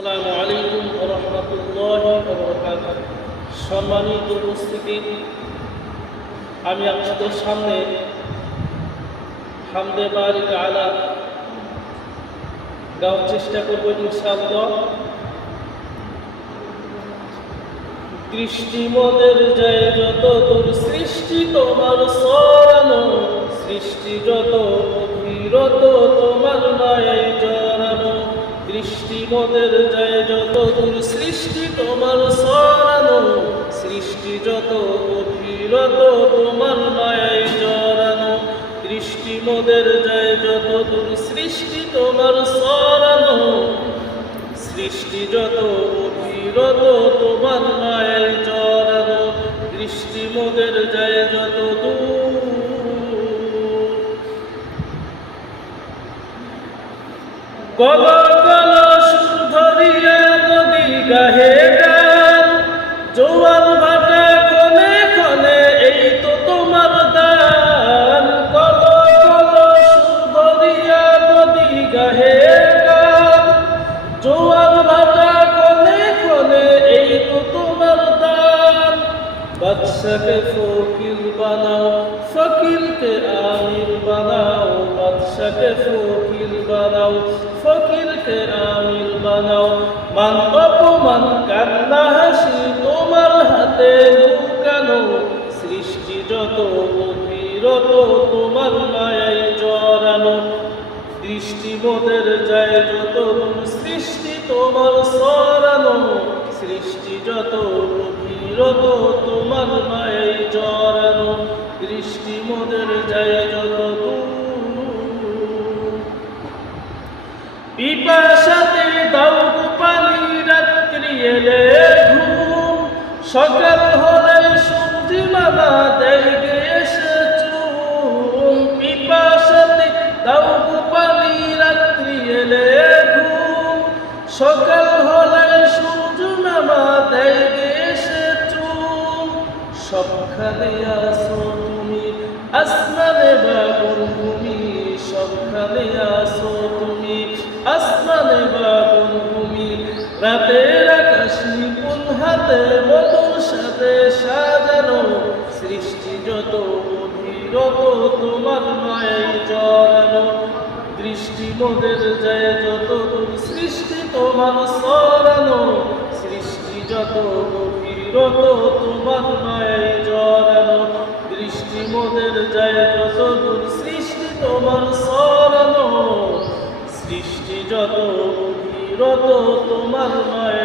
আসসালামু আলাইকুম ওয়া রাহমাতুল্লাহি ওয়া বারাকাতুহু। সম্মানিত উপস্থিতি, আমি আপনাদের সামনে হামদে বারি তাআলা গাওয়ার চেষ্টা করব ইনশাআল্লাহ। দৃষ্টি মোদের যায় যত দূর, সৃষ্টি তোমার সরানো, সৃষ্টি যত অভিরত তোমার মায়ায় জড়ানো। দৃষ্টি মোদের যায় যত দূর, সৃষ্টি তোমার সরানো, সৃষ্টি যত অভিরত তোমার মায়ায় জড়ানো। দৃষ্টি মোদের যায় যত দূর, সৃষ্টি তোমার সরানো, সৃষ্টি যত অভিরত তোমার মায়ায় জড়ানো। দৃষ্টি মোদের যায় যত দূর, কল কল সুর ধরিয়া নদী গাহে গান, জোয়ার ভাটা কোনে কোনে এই তো তোমার দান। কল কল সুর ধরিয়া নদী গাহে গান, জোয়ার ভাটা কোনে কোনে এই তো তোমার দান। বাদশাকে ফকির বানাও, ফকিরকে আমির বানাও। বাদশাকে ফকির বানাও, ফকিরকে আমির বানাও। মান অপমান কান্না হাসি তোমার হাতে লুকানো, সৃষ্টি যত অভিরত তোমার মায়ায় জড়ানো। দৃষ্টি মোদের যায় যত দূর, সৃষ্টি তোমার সরানো, সৃষ্টি যত অভিরত তোমার মায়ায় জড়ানো। দৃষ্টি মোদের যায় যত দূর, পিপাসাতে দাও গো পানি, রাত্রি এলে ঘুম। সকাল হলে সবজি মামা দেয় গে এসে চুম। পিপাসাতে দাও গো পানি, রাত্রি এলে ঘুম। সকাল হলে সূর্য মামা দেয় গে এসে চুম। সবখানে আসো তুমি, আসমানে বাবুর ভূমি। সবখানে আসো তুমি, আসমানে বাবুর ভূমি। রাতের আকাশ নিপুণ হাতে মধুর সাথে সাজানো, সৃষ্টি যত অভিরত তোমার মায়ায় জড়ানো। দৃষ্টি মোদের যায় যত দূর, সৃষ্টি তোমার সরানো, সৃষ্টি যত অভিরত তোমার মায়ায় জড়ানো। দৃষ্টি মোদের যায় যত দূর, সৃষ্টি তোমার সরানো, সৃষ্টি যত অভিরত তোমার মায়ায়